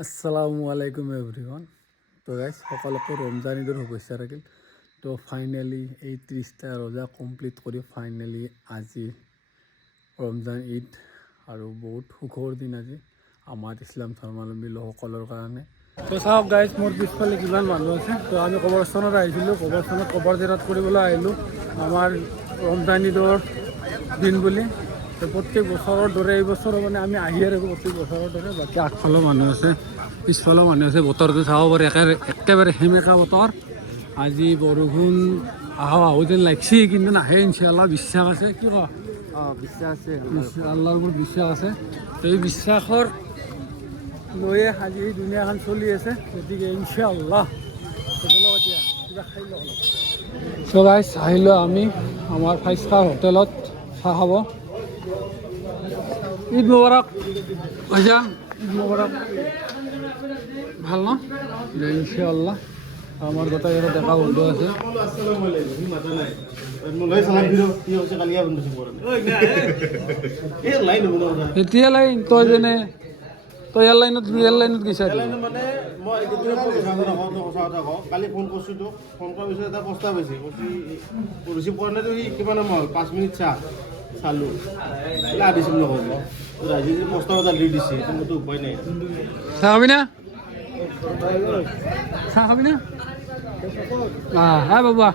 আসসালামু আলাইকুম এভৰিওয়ান। তো গাইজ সকলকে ৰমজান ঈদেৰ শুভেচ্ছা থাকিল। তো ফাইনেলি এই 30টা ৰোজা কমপ্লিট কৰি ফাইনেলি আজি ৰমজান ঈদ আৰু বহুত সুখৰ দিন আজি আমাৰ ইছলাম ধৰ্মাৱলম্বী লোকসকলৰ কাৰণে। তো চাওক গাইজ, মোৰ পিছফালে কিমান মানুহ আছে। তো আমি কবৰস্থানত আহিছিলোঁ, কবৰস্থানত কবৰ জেৰাত কৰিবলৈ আহিলোঁ আমাৰ ৰমজান ঈদৰ দিন বুলি। তো প্ৰত্যেক বছৰৰ দৰে এই বছৰো মানে আমি আহিয়ে থাকোঁ প্ৰত্যেক বছৰৰ দৰে। বাকী আগফালেও মানুহ আছে, পিছফালেও মানুহ আছে। বতৰটো চাব পাৰে, একেবাৰে সেমেকা বতৰ। আজি বৰষুণ আহোঁ আহোঁ যেন লাগছি, কিন্তু নাহে ইনশাআল্লাহ। বিশ্বাস আছে, কি কওঁ? বিশ্বাস আছে, আল্লাহৰ ওপৰত বিশ্বাস আছে। এই বিশ্বাসৰ লৈয়ে আজি এই দুনিয়াখন চলি আছে, গতিকে ইনশাআল্লাহ কিবা খাই লওঁ অলপ। চ' গাইজ, আহিলোঁ আমি আমাৰ 5 ষ্টাৰ হোটেলত চাহ খাব। ঈদ মুবাৰক ভাইজা, ঈদ মুবাৰক। ভাল ন? ইনশাআল্লাহ আমাৰ গোটেই ইয়াতে ডেকা বন্ধু আছে। এতিয়া লাইন তই যেনে তই এয়াৰলাইনত গৈছা? মানে মই কালি ফোন কৰিছোঁ তোক, ফোন কৰাৰ পিছত এটা প্ৰস্তাৱ হৈছে, ৰিচিভ কৰা নাইতো। সি কিমান সময় 5 মিনিট চালোঁ আদিছোঁ নক'ব। ৰাজি যদি প্ৰস্তাৱ এটা দি দিছে, মোৰতো উপায় নাই। চাহ খাবি না? চাহ খাবি না? হ্যাঁ বাবা।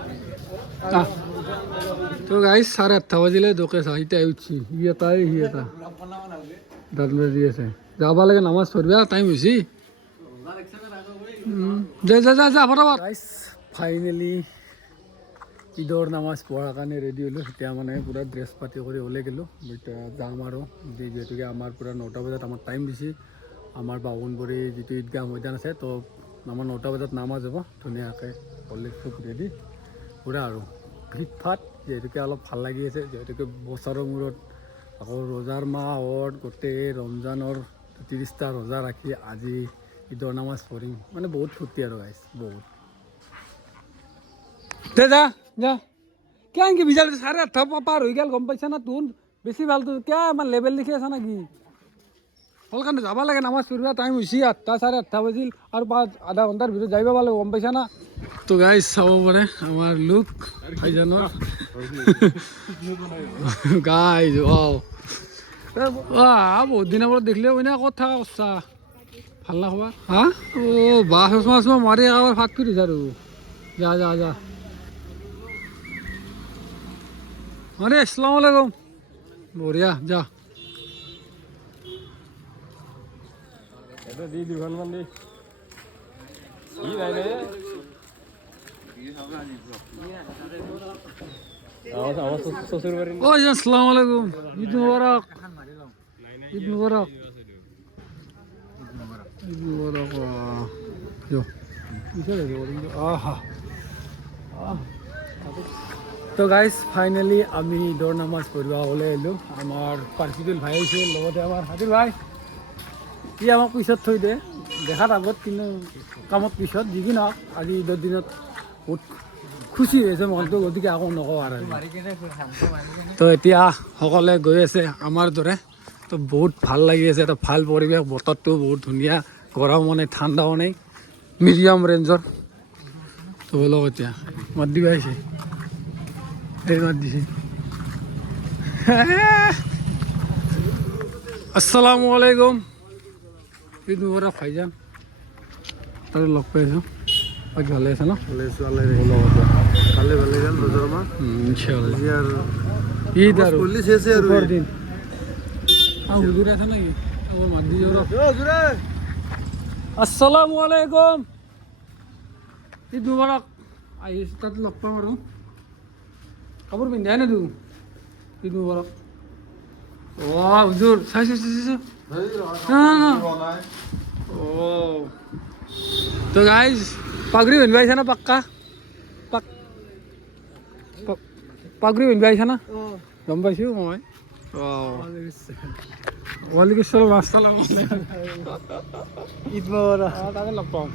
তো গাইজ 8:30 বাজিলে, দোকে চাহ এতিয়া উঠছি। ই এটা দাঁত দি আছে, যাব লাগে নামাজ পঢ়িবা, টাইম হৈছে। যা ফটাফট। গাইজ ফাইনেলি ঈদৰ নামাজ পঢ়াৰ কাৰণে ৰেডি হ'লোঁ। এতিয়া মানে পূৰা ড্ৰেছ পাতি কৰি ওলাই গ'লোঁ। এতিয়া যাম আৰু যিহেতুকে আমাৰ পূৰা 9টা বজাত আমাৰ টাইম দিছে। আমাৰ বামুণবাৰী যিটো ঈদগাহ মৈদান আছে, তো আমাৰ 9টা বজাত নামাজ হ'ব। ধুনীয়াকৈ কলেজ চব ৰেডি পূৰা আৰু ফিট ফাট, যিহেতুকে অলপ ভাল লাগি আছে। যিহেতুকে বছৰৰ মূৰত আকৌ ৰোজাৰ মাহত গোটেই ৰমজানৰ 30টা ৰোজা ৰাখি আজি ঈদৰ নামাজ পঢ়িম, মানে বহুত ফূৰ্তি আৰু গাইজ, বহুত। যা কিয় এনেকৈ বিজাল 8:30 পাৰ হৈ গ'ল, গম পাইছা না? তোৰ বেছি ভাল, তোৰ কিয় আমাৰ লেবেল লিখি আছা নেকি? হ'ল কাৰণে যাব লাগে নামাজ পঢ়িবা, টাইম হৈছে 8টা 8:30 বাজিল, আৰু আধা ঘণ্টাৰ ভিতৰত যাই পাব লাগিব, গম পাইছা না? তো গাইজ চাব পাৰে আমাৰ লুক ভাইজানৰ গাইজ। বহুত দিনৰ পৰা দেখিলে মানে ক'ত থকা কৰছা, ভাল না খবৰ? হা বাহ চচমা মাৰি একেবাৰে ফাট ফিট হৈছে আৰু। যা আৰে আসসালামু আলাইকুম, বঢ়িয়া। যা দি দুখনমান দি কি নাই ৰে শ্বশুৰ বাৰী। আসসালামু আলাইকুম, ঈদ মুবাৰক, ঈদ মুবাৰক, ঈদ মুবাৰক। তো গাইজ ফাইনেলি আমি ঈদৰ নামাজ পঢ়িব ওলাই আহিলোঁ। আমাৰ পাৰ্চিদুল ভাই আহিছে, লগতে আমাৰ হাদিল ভাই। ই আমাক পিছত থৈ দিয়ে, দেখাত আগত কিন্তু কামত পিছত। যি কি নহওক, আজি ঈদৰ দিনত বহুত খুচি হৈছে মনটো, গতিকে আকৌ নকওঁ আৰু। তো এতিয়া সকলোৱে গৈ আছে আমাৰ দৰে। তো বহুত ভাল লাগি আছে, এটা ভাল পৰিৱেশ, বতৰটো বহুত ধুনীয়া, গৰমো নাই ঠাণ্ডাও নাই, মিডিয়াম ৰেঞ্জৰ। তো বলক এতিয়া মাত দিবা আহিছে, এই মাত দিছে। আসসালামু আলাইকুম, ঈদ মুবাৰক ভাইজান। তাতে লগ পাইছোঁ, বাকী ভালে আছে ন? ভালে গান বজাৰ মাহ ইনশাআল্লাহ ঈদ আৰু সুখৰ দিন। হুজুৰ আছে নেকি? মাত দি আসসালামু আলাইকুম, ঈদ মুবাৰক। আহিছে তাতে লগ পাম আৰু। কাপোৰ পিন্ধাই নাই তো? ঈদ মুবাৰক। হুজুৰ চাইছো তো গাইজ পাগড়ি পিন্ধিব আহিছা না? পাক্কা পাগড়ি পিন্ধিব আহিছা না? গম পাইছোঁ মই। ওয়ালাইকুম আসসালাম, আসসালামু আলাইকুম, ঈদ মুবাৰক। তাতে লগ পাম,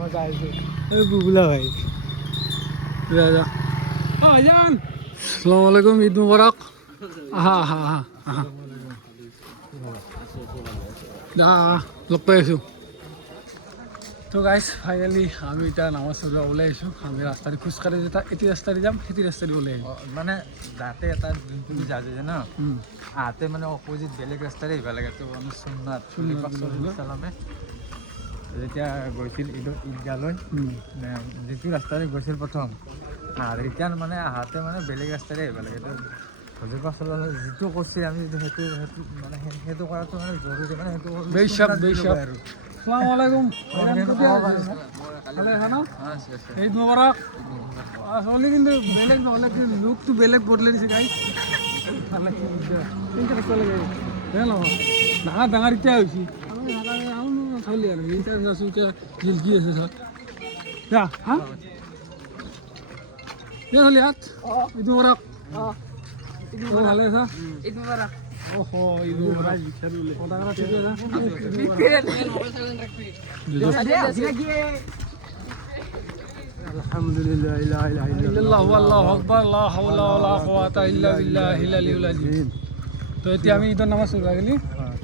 মজা আহিছোঁ। এই বুবুলা ভাই, যা ভাইজান। আসসালামু আলাইকুম, ঈদ মুবারক। আহা আহা আহা আহা লগ পাই আছোঁ তো গাইজ ফাইনেলি আমি এতিয়া নামাজ পঢ়িব ওলাই আহিছোঁ আমি ৰাস্তাৰে খোজকাঢ়ি যেতিয়া এটি ৰাস্তাৰে যাম সেইটো ৰাস্তাৰে ওলাই আহিম মানে যাতে এটা যোনখিনি যাতে ন আহতে মানে অপজিট বেলেগ ৰাস্তাৰে আহিব লাগে তো আমি সুন্নাত চালামে যেতিয়া গৈছিল ঈদগালৈ যিটো ৰাস্তাৰে গৈছিল প্ৰথম আৰু এতিয়া মানে আহাতে মানে বেলেগ ৰাস্তাৰে আহিব লাগে তো হজুৰ পাছলৈ যিটো কৰিছে আমি সেইটো মানে সেইটো কৰাটো মানে জৰুৰী মানে সেইটো বেশাব আৰু আসসালামু আলাইকুম ঈদ মোবারক আসলে কিন্তু বেলেগ নহ'লে লুকটো বেলেগ বদলাই দিছে গাইজ ডাঙৰ ডাঙৰ এতিয়া হৈছে নথলি আৰু এতিয়া যাচোন এতিয়া জিলকি আছে চব যা হা হ'লি হাত ঈদ মোবাৰক ভালে আছা ঈদ মোবাৰক ওহো ঈদ মোবাৰক পতাকা ঠিক আছে আলহামদুলিল্লাহ লা ইলাহা ইল্লাল্লাহ আল্লাহু আকবার লা হাওলা ওয়ালা কুওয়াতা ইল্লা বিল্লাহিল আলিয়্যিল আযীম তো এতিয়া আমি ঈদৰ নামাজ পঢ়িব গ'লি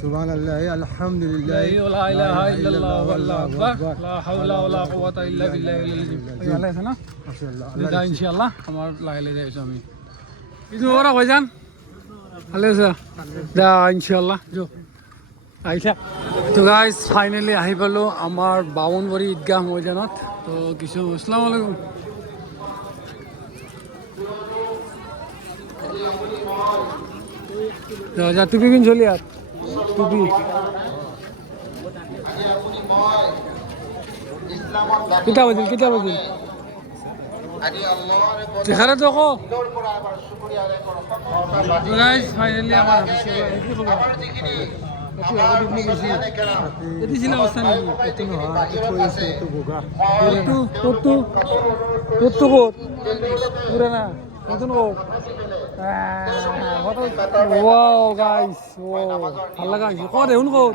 সুবহানাল্লাহ আলহামদুলিল্লাহ লা ইলাহা ইল্লাল্লাহ আল্লাহু আকবার লা হাওলা ওয়ালা কুওয়াতা ইল্লা বিল্লাহিল আযীম ভালে আছে না মাশাআল্লাহ ইনশাআল্লাহ আমাৰ লাহে লাহে যাই আছোঁ আমি ঈদ মোবাৰক ভাইজান ভালে আছা যা ইনশাআল্লাহ যো আহিছা তো গাইজ ফাইনেলি আহি পালোঁ আমাৰ বামুণবাৰী ঈদগাহ ময়দানত তো কিছু আসসালামু আলাইকুম যা টুপি পিন চলি আর টুপি কিতা বাজিল দেখারে তো কো গাইজ ফাইনালি আমার এদিছিল অবস্থা নেকি এতো নহয় এতো বোগা তোরতো কোত পুরানা নতুন কোত ওয়াও গাইস ও ভাল লাগা হইছে কত দেখুন কোত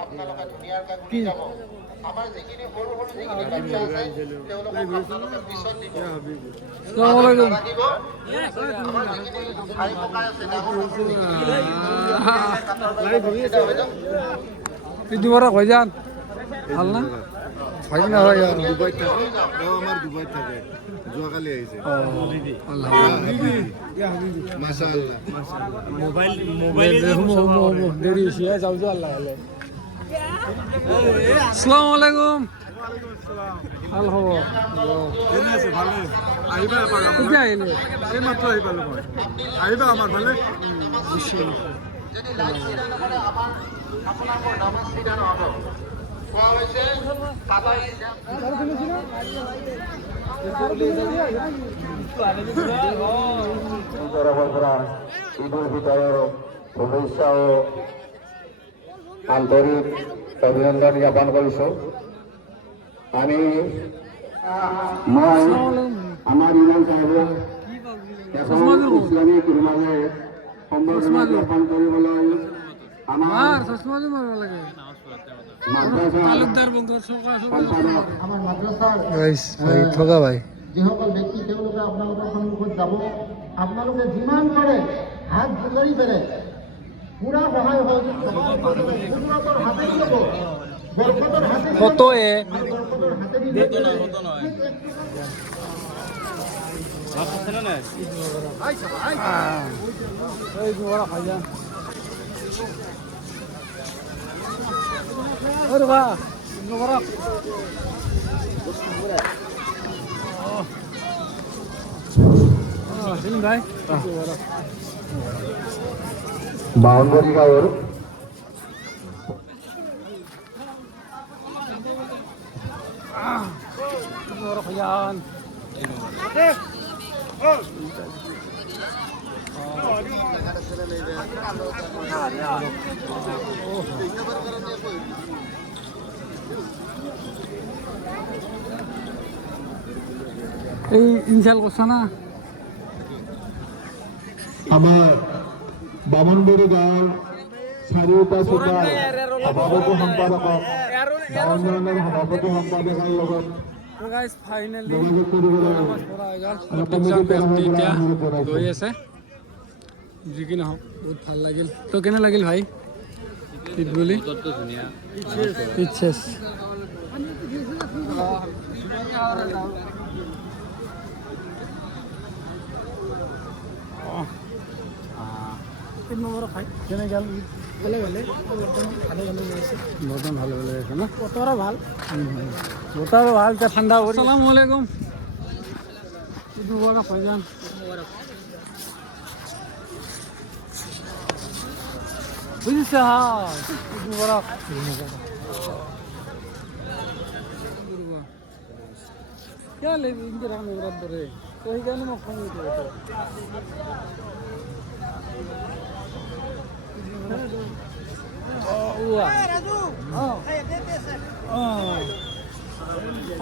কি আসসালামু আলাইকুম ঈদ মোবারক ভাইজান ভাল না ভাই না ভাই দুবাইত থাকে আমার দুবাইত থাকে যোৱাকালি আহিছে আল্লাহ মাশাআল্লাহ মোবাইল দেৰি হইছে যাও যাও আল্লাহ আল্লাহ আসসালামু আলাইকুম ভাল খবৰ কেনে আছে ভালে আহিবা এপাক কেতিয়া আহিলে এই মাত্ৰ আহি পালো মই আহিবা আমাৰ ভালে ঈদুল ফিতৰেৰ শুভেচ্ছা ও আন্তৰিক অভিনন্দন জ্ঞাপন কৰিছোঁ আমি মই আমাৰ ইমাম সাহেবে এখন ইছলামিক ৰুমালে সম্বৰ্ধনা জ্ঞাপন কৰিবলৈ আমাৰ চশমাজো মাৰিব লাগে মাদ্ৰাছা তালুকদাৰ বংশৰ সম্পাদক আমাৰ মাদ্ৰাছাৰ ভাই ঠগা ভাই যিসকল ব্যক্তি তেওঁলোকে আপোনালোকৰ সন্মুখত যাব আপোনালোকে যিমান পাৰে হাত জোকাৰি পেলাই পুৰা সহায় সহযোগ হাতেদি ল'ব বৰকতৰ হাতেদি ফটোয়ে বৰকতৰ হাতেদি এই মোবাৰক ভাইজান ওৰে বাহ মোবাৰক সেলিম ভাই বাউন্ডাৰি গাঁৱৰ মোবাৰক ভাইজান এই ইনশাল কৰছ না আমাৰ বামনবাৰী গাঁৱৰ চাৰিওটা চোতাৰ সভাপতি সম্পাদকক গাঁও উন্নয়নৰ সভাপতি সম্পাদকৰ লগত তো গাইস ফাইনালি যোগাযোগ কৰিবলৈ নামাজ পড়া হয়ে গেল প্রত্যেকজন ব্যক্তি এতিয়া গৈ আছে যি কি নহওক বহুত ভাল লাগিল। তো কেনে লাগিল ভাই ঈদ বুলি? ঈদ শেষ। কেনে গেল ঈদ? বৰ্তমান ভালে ভালে আছে না? বতৰো ভাল, বতৰো ভাল, এতিয়া ঠাণ্ডা কৰি। আসসালামু আলাইকুম, ঈদ মুবাৰক ভাইজান। বুজিছে হ্যাঁ, ঈদ মুবারক। क्या ले इनके राम मुबारक करे तो ही कहने में फोन तो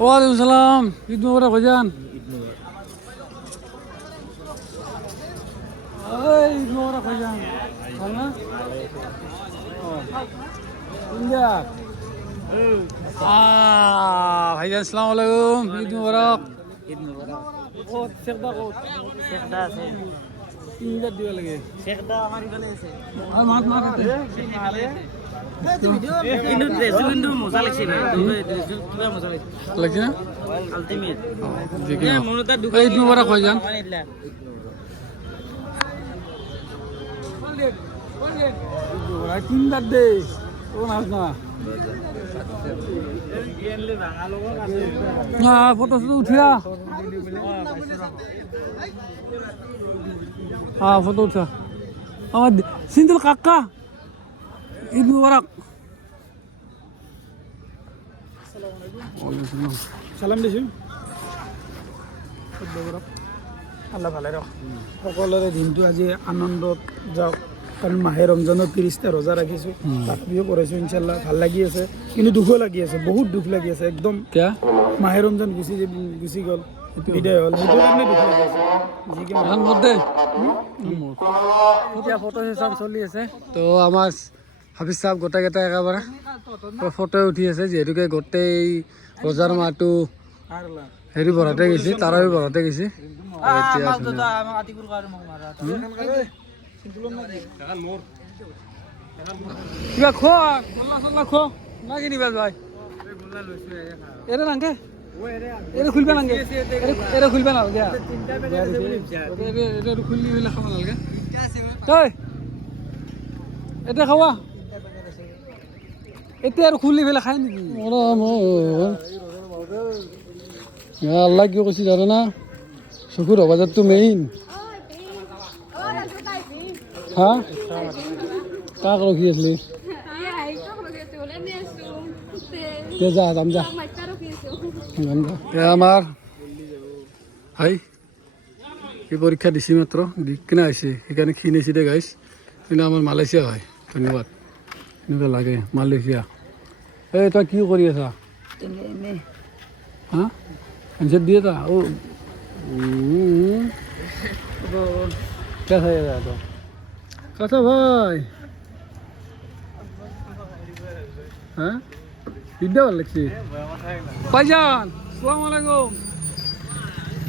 वालेकुम सलाम, ईद मुबारक भाईजान। ईद मुबारक भाईजान। ना इंडिया भाईजान अस्सलाम वालेकुम, ईद मुबारक। ईद मुबारक। ओ शेखदा को शेखदा से इंडिया दिवा लगे शेखदा हमारी गले से आ मार मार मारे इनु ड्रेस इनु मजा লাগছে না ड्रेस পুরা মজা লাগছে না আলটিমেট দেখি মনটা দুঃখ ঈদ মুবারক ভাইজান। তিন রাত দে ও নাচ না ফটো শুধু উঠিয়া ফটো উঠা আমার সিন্দুল কাকা ঈদ মুবারক। সালাম দিছো আল্লাহ ভালে ৰখ সকলোৰে দিনটো আজি আনন্দত যাওক, কাৰণ মাহে ৰমজানৰ 30টা ৰোজা ৰাখিছোঁ, তাকবিও কৰিছোঁ ইনশাল্লাহ, ভাল লাগি আছে কিন্তু দুখো লাগি আছে, বহুত দুখ লাগি আছে একদম। মাহে ৰমজান গুচি গ'ল, বিদায় হ'ল, সেইটো কাৰণে দুখ লাগি আছে। এতিয়া ফটো সেচন চলি আছে, তো আমাৰ হাফিজ চাহাব গোটেইকেইটা একেবাৰে ফটো উঠি আছে, যিহেতুকে গোটেই ৰোজাৰ মাহটো হেৰি ভৰাতে গৈছে, তাৰাবি ভৰাতে গৈছে। কিবা খোৱা গোল্লা চল্লা খো না কিনিবা ভাই? এৰে নাংকে এৰে খুলিবা নাংকে এৰে খুলিবা নালাগে, এটা খুলি পেলাই খাব নালাগে। তই এতিয়া খাৱা, এতিয়া আৰু খুলি পেলাই খাই নেকি? আল্লাহ কিয় কৈছে জানো না, চকুৰ অবাজতটো মেইন। হা কাক ৰখি আছিলি? যা যাম যা আমাৰ হাই এই পৰীক্ষা দিছে মাত্ৰ, দি কিনে আহিছে, সেইকাৰণে ক্ষীণ আহিছে দে গাইছ, কিন্তু আমাৰ মালয়েছিয়া হয়। ধন্যবাদ, এনেকুৱা লাগে মালয়েছিয়া। এই তই কি কৰি আছা? হা এনচাৰ দিয়ে তা क्या था यार तो कैसा भाई? हाँ इधर वाले की भाईजान अस्सलाम वालेकुम,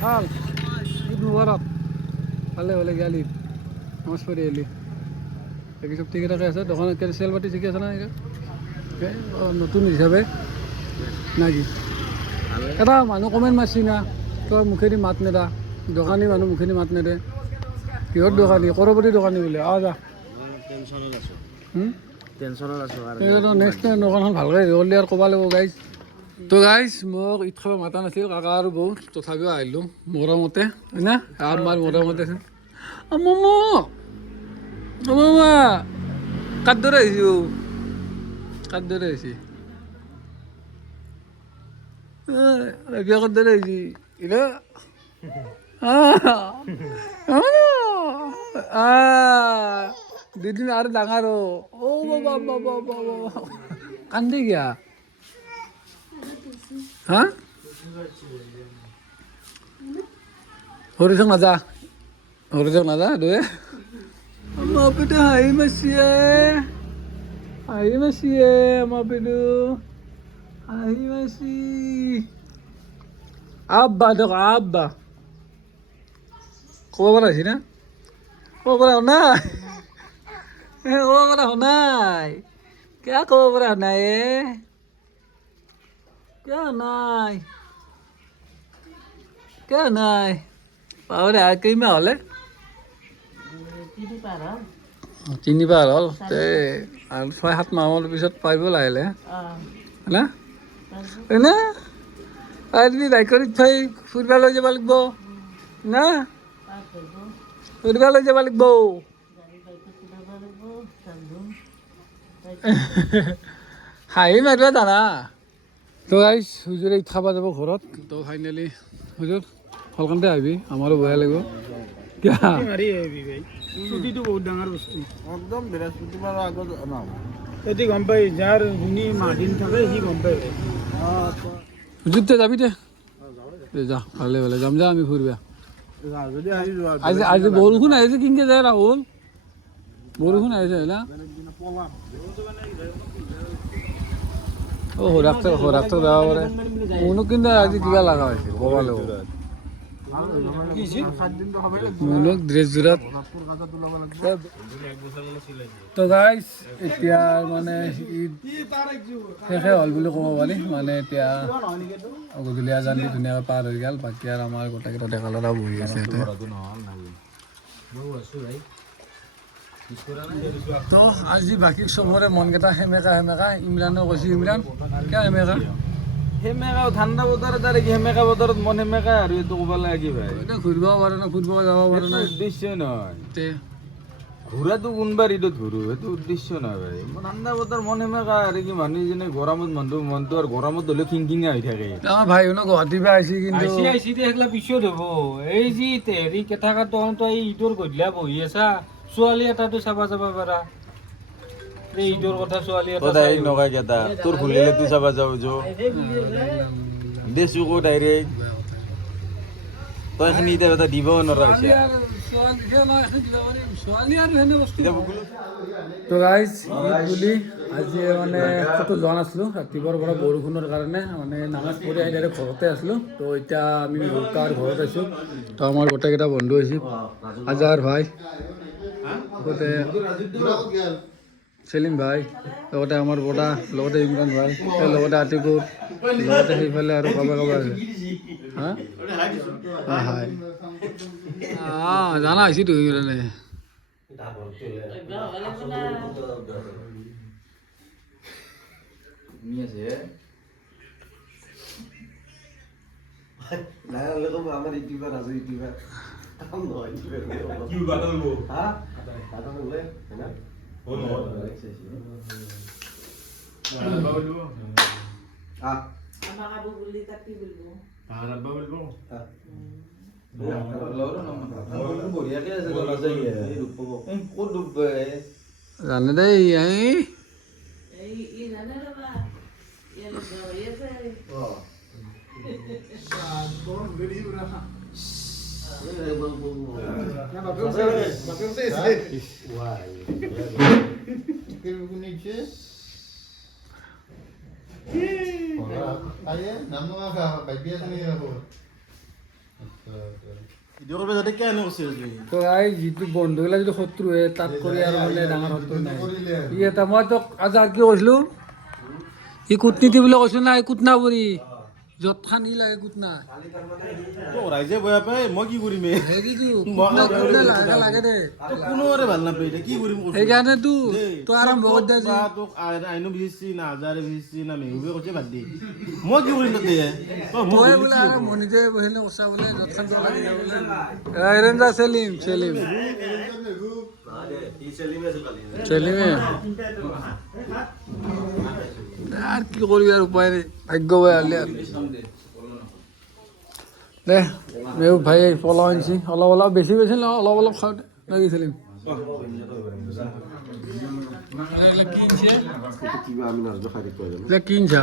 हाल ঈদ মুবারক। ভালে ভালে গেলি নমস্কার পড়ি এলি, বাকি সব ঠিক থাকে আছে? দোকানত সেল পাতি ঠিকে আছে না? নতুন হিচাপে নাকি এটা মানুহ কমেণ্ট মাৰছি না, তই মুখেদি মাত নেদা, দোকানী মানুহ মুখেদি মাত নেদে, কিহৰ দোকানী? কৰবতী দোকানী বোলে। যা নেক্সট টাইম দোকানখন ভালকৈ জলদি আৰু ক'ব লাগিব গাইজ। তো গাইজ মোক ঈদ খাব মাতা নাছিল কাকা আৰু বৌ, তথাপিও আহিলোঁ মৰমতে, হয় না? আৰু মাৰ মৰমতে মামা মামা কাৰ দৰে আহিছে? কাৰ দৰে আহিছে? বিয়া কাৰ দৰে আহিছে? দুদিন আৰু ডাঙৰ কান্দি গিয়া। হা হৰিচক নাযা, হৰিচক নাযা দুয়ে আমাৰ পেটে হাঁহি মাৰিছে, হাঁহি মাৰিছে আমাৰ পেটু, হাঁহি মাৰিছে। আব্বা দেখ আব্বা ক'ব পৰা হৈছে না? ক'ব পৰা শুনাই ক'ব পৰা শুনাই কিয় ক'ব পৰা শুনাই কিয় নাই কিয় নাই পাহৰি কেইমাহ হ'লে 3 বাৰ হ'ল তে আৰু 6-7 মাহৰ পিছত পাৰিব লাহে লাহে হয়না হয়না আৰু তুমি বাইকত থৈ ফুৰিব লৈ যাব লাগিব না ফুৰিব লৈ যাব লাগিব হাঁহি মাৰিব জানা তো গাইছ হুজুৰে খাব যাব ঘৰত তো ফাইনেলি হুজুৰ ভালকান্তে আহিবি আমাৰো বেয়া লাগিব কিয়া ছুটিটো বহুত ডাঙৰ বস্তু একদম বৃহস্পতিবাৰৰ আগত নাম সিহঁতি গম পাই যাৰ যোনী মাহ দিন থাকে সি গম পাই হুজুৰ তে যাবি দে যা ভালে ভালে যাম যা আমি ফুৰিবা যদি আহি যোৱা আজি বৰষুণ আহিছে কিনকে যায় ৰাহুল বৰষুণ আহিছে না সৰাকটো যাব পাৰে মোনো কিন্তু আজি কিবা লগা হৈছে ক'ব লাগিব মোনোক ড্ৰেছযোৰত তো গাইজ এতিয়া মানে ঈদ শেষে হ'ল বুলি ক'ব পাৰি মানে এতিয়া গধূলি আজান দি ধুনীয়াকৈ পাৰ হৈ গ'ল বাকী আৰু আমাৰ গোটেইকেইটা ডেকা ল'ৰা বহি আছে ইয়াতে তো আজি বাকী চবৰে মনকেইটা সেমেকা ইমৰাণো কৈছে ইমৰাণ কিয় সেমেকা সেমেকা ঠাণ্ডা বতৰত আৰু কি সেমেকা বতৰত মন সেমেকা আৰু এইটো ক'ব লাগে কি ভাই এতিয়া ঘূৰিব পাৰে না ফুৰিব যাব পাৰে না উদ্দেশ্য নহয় তে ঘূৰাটো কোনোবা ঋতুত ঘূৰো সেইটো উদ্দেশ্য নহয় ভাই ঠাণ্ডা বতৰ মন সেমেকা আৰু কি মানুহ যেনে গৰমত মনটো আৰু গৰমত হ'লেও খিংখিঙা হৈ থাকে আমাৰ ভাইহঁতো গুৱাহাটীৰ পৰা আহিছে কিন্তু আহিছে সেইগিলা পিছত হ'ব এই যি হেৰি কেথাকা তহঁত এই ঈদৰ গধূলা বহি আছা ছোৱালী এটাতো চাব যাব পাৰা এই ঈদৰ কথা ছোৱালী এটা ডাইৰেক্ট নকয় কেইটা তোৰ খুলিলে তুই চাবা যাও দেছো কো ডাইৰেক্ট তই এইখিনি এতিয়া এটা দিব নোৱাৰা হৈছে তো গাইজ ঈদ বুলি আজি মানে ক'তো যোৱা নাছিলোঁ ৰাতিপুৱাৰ পৰা বৰষুণৰ কাৰণে মানে নামাজ পঢ়ি আহি ডাইৰেক্ট ঘৰতে আছিলোঁ তো এতিয়া আমি তাৰ ঘৰত আছোঁ তো আমাৰ গোটেইকেইটা বন্ধু আহিছোঁ আজাৰ ভাই লগতে চেলিম ভাই লগতে আমাৰ বৰা লগতে ইমৰাণ ভাই লগতে আতিকুৰ লগতে সেইফালে আৰু কাৰোবাৰ আছে হা হাই জানা হৈছি তুমি ইমৰাণে আমাৰ ইউটিউবাৰ আছে ইউটিউবাৰ জানে দেই যিটো বন্ধুগিলা যিটো শত্ৰু হে তাত কৰি আৰু মানে ডাঙৰ শত্ৰু নাই ই এটা মই তোক আজি কি কৈছিলো ই কুটনীতি বুলি কৈছো না কুটনা বুঢ়ী য'ত খানি লাগে কুটনা ৰাইজে বেয়া পায় মই কি কৰিম লাগে দে কোনোৰে ভাল নাপায় কি কৰিম সেইকাৰণে তই আৰম্ভ কৰি দে তোক আইনো বিচাৰিছি না হাজাৰে বিচাৰিছি না মেহুবে কৈছে বাদ দি মই কি কৰিম তাতে তই বোলে মণিতে বহিলে কৈছা বোলে য'ত খান লাগে বোলে ৰেঞ্জাৰ চেলিম আর কি করবি আর উপায় নেই ভাগ্য বেয়া হলে আর দে মেহু ভাই পোলাও আনছি অলপ বেশি না অলপ খাওঁতে নাকি চেলিম কি কিনছা